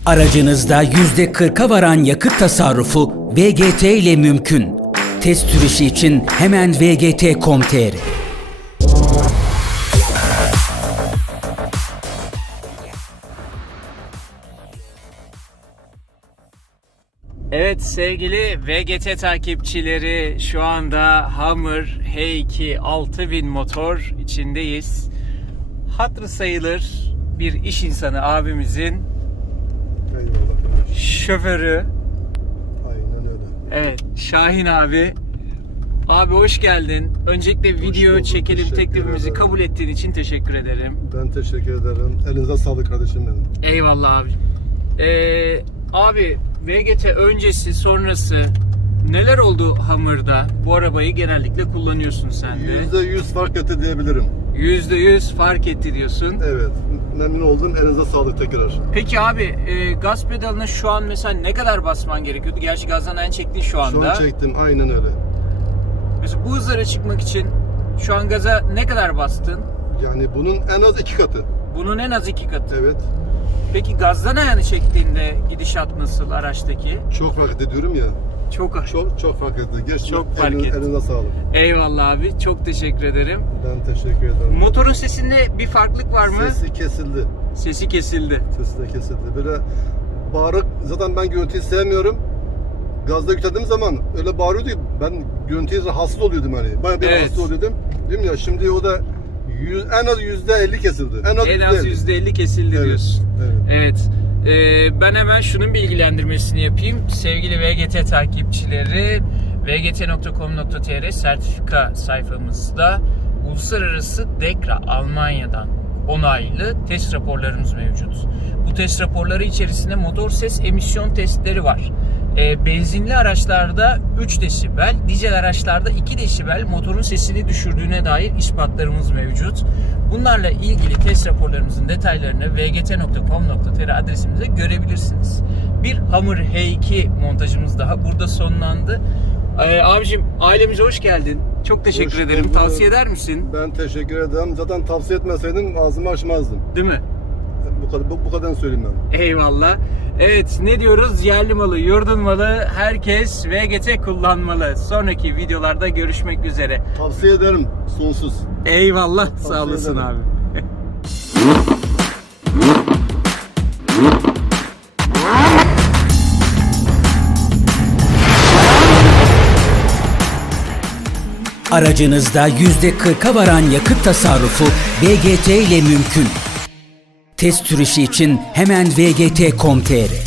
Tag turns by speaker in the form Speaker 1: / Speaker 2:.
Speaker 1: Aracınızda %40'a varan yakıt tasarrufu VGT ile mümkün. Test sürüşü için hemen vgt.com.tr.
Speaker 2: Evet sevgili VGT takipçileri, şu anda Hummer H2 6000 motor içindeyiz. Hatırı sayılır bir iş insanı abimizin şoförü.
Speaker 3: Aynen öyle.
Speaker 2: Evet, Şahin abi. Abi hoş geldin. Öncelikle video
Speaker 3: bulduk,
Speaker 2: çekelim
Speaker 3: teşekkür
Speaker 2: teklifimizi
Speaker 3: ederim.
Speaker 2: kabul ettiğin için teşekkür ederim.
Speaker 3: Ben teşekkür ederim. Elinize sağlık kardeşim benim.
Speaker 2: Eyvallah abi. Abi VGT öncesi sonrası neler oldu Hummer'da? Bu arabayı genellikle kullanıyorsun sen de.
Speaker 3: %100 fark etti diyebilirim.
Speaker 2: %100 fark etti diyorsun.
Speaker 3: Evet. Memnun oldum. Elinize sağlık tekrar.
Speaker 2: Peki abi gaz pedalına şu an mesela ne kadar basman gerekiyordu? Gerçi gazdan en çektin şu anda.
Speaker 3: Şu an çektim. Aynen öyle.
Speaker 2: Mesela bu hızlara çıkmak için şu an gaza ne kadar bastın?
Speaker 3: Yani bunun en az 2 katı.
Speaker 2: Bunun en az 2 katı.
Speaker 3: Evet.
Speaker 2: Peki gazdan ayağını çektiğinde gidişat nasıl araçtaki?
Speaker 3: Çok fark etti diyorum ya.
Speaker 2: Çok
Speaker 3: Çok fark etti. Gerçekten
Speaker 2: Çok fark etti.
Speaker 3: Elinize sağlık.
Speaker 2: Eyvallah abi. Çok teşekkür ederim.
Speaker 3: Ben teşekkür ederim.
Speaker 2: Motorun sesinde bir farklılık var mı?
Speaker 3: Sesi kesildi.
Speaker 2: Sesi kesildi.
Speaker 3: Sesi de kesildi. Böyle bağırık. Zaten ben görüntüyü sevmiyorum. Gazda yüklediğim zaman öyle bağırıyordu ki ben görüntüye rahatsız oluyordum hani. Bayağı bir
Speaker 2: Evet.
Speaker 3: rahatsız oluyordum. Değil mi ya? Şimdi o da en az %50 kesildi. En az
Speaker 2: %50 kesildi
Speaker 3: Evet,
Speaker 2: diyorsun.
Speaker 3: evet.
Speaker 2: Evet. Ben hemen şunun bilgilendirmesini yapayım. Sevgili VGT takipçileri, vgt.com.tr sertifika sayfamızda uluslararası DEKRA Almanya'dan onaylı test raporlarımız mevcut. Bu test raporları içerisinde motor ses emisyon testleri var. Benzinli araçlarda 3 desibel, dizel araçlarda 2 desibel motorun sesini düşürdüğüne dair ispatlarımız mevcut. Bunlarla ilgili test raporlarımızın detaylarını vgt.com.tr adresimize görebilirsiniz. Bir Hummer H2 montajımız daha burada sonlandı. Abicim ailemize hoş geldin. Çok teşekkür
Speaker 3: Hoş
Speaker 2: ederim.
Speaker 3: bulduk.
Speaker 2: Tavsiye eder misin?
Speaker 3: Ben teşekkür ederim. Zaten tavsiye etmeseydim ağzımı açmazdım.
Speaker 2: Değil mi?
Speaker 3: Bu kadar söyleyeyim ben.
Speaker 2: Eyvallah. Evet, ne diyoruz? Yerli malı, yurdun malı, herkes VGT kullanmalı. Sonraki videolarda görüşmek üzere.
Speaker 3: Tavsiye ederim sonsuz.
Speaker 2: Eyvallah.
Speaker 3: Tavsiye
Speaker 2: Sağ olasın
Speaker 3: ederim.
Speaker 2: abi.
Speaker 1: Aracınızda %40'a varan yakıt tasarrufu VGT ile mümkün. Test sürüşü için hemen vgt.com.tr.